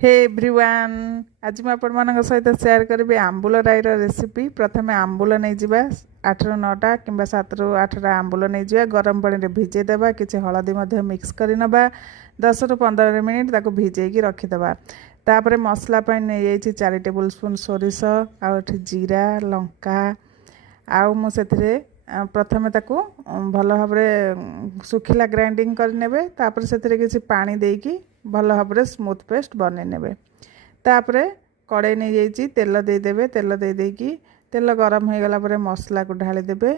Hey everyone आज मैं आपण सहित शेयर करी आंबुल राईर रेसिपी। प्रथम आंबुल नहीं जावा 8 ରୁ 9टा कि 7 ରୁ 8टा आंबुल नहीं जावा गरम पानी भिजे देवा कि हलदी मिक्स कर नवा 10 ରୁ 15 मिनिट ताको भिजेकी रखिदबा। तापर मसला नहीं जाइए 4 टेबुल स्पून सोरिष आठ जीरा लंका आउ मुझे प्रथम ताको भल भाव सुखिला ग्राइंडिंग करने तापर से किसी पानी देकी भल भाव स्मूथ पेस्ट बन ने। तापर कड़े नहीं जाइए तेल देदेवे तेल देदेकी तेल गरम हो गला मसला को ढाली देवे।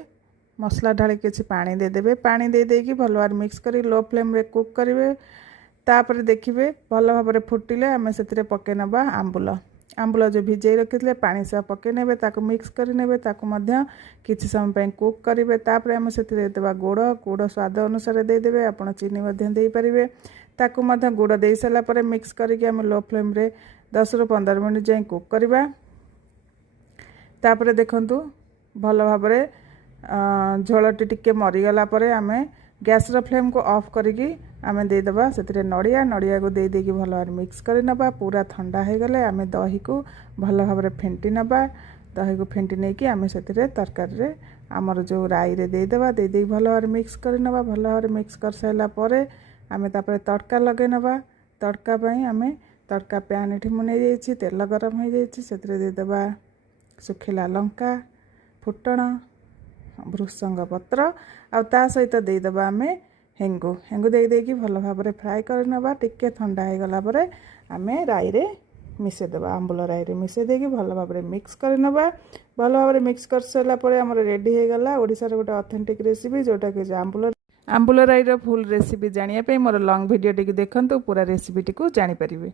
मसला ढाली किसी पानी देदेवे पानी देदेकी भल भाव मिक्स कर लो फ्लेम रे कुक करेंगे। तापर देखिए भल भाव फुटिले आम से पके नवा आंबुल आंबुल जो भिजे रखी पानी सब पके ने मिक्स कर किसी समय कुक करेंगे। तापर आम से गुड़ गुड़ स्वाद अनुसार देदेवे आप चीनी दे पारे ताकू गुड़ दे सारापर मिक्स करके आम लो फ्लेम रे 10 ରୁ 15 मिनिट जाए कुक करवा। तापर देखंतु भल भाव झोलटी टिके मरीगला आम गैस रो फ्लेम को ऑफ करके आम देदेबा से नड़िया नड़िया को दे देकी भल भाव मिक्स कर नवा। पूरा ठंडा हो गले आम दही को भल भाव फेंटी नवा। दही को फेंटी नहीं कि आम से तरकारी आमर जो राई रे देदेबा दे देकी भल भाव मिक्स कर नवा। भल भाव मिक्स कर सारा पर आम तापर तड़का लगे नवा। तड़का आम तड़का पैन ये मुझे तेल गरम हो जाए देदेबा सुखिला लंका फुटण भृसंग पत्र आ सहित देदेबा आम हेंगु हेंगु दे देकी भल भाव फ्राए कर नवा। टिके ठंडा हो गला पर आम राई रे मिसेदेबा आंबुल राई रे मिसे देकी भल भाव मिक्स कर नवा। भल भाव मिक्स कर सारा पर आम रेडी हो गला ओडिशार गोटे ऑथेंटिक रेसिपी जोटा कि आंबुल राईर फुल रेसिपी जानिया पे मोर लॉन्ग वीडियो टी देखंतु पूरा रेसिपी टी को जानि परिबे।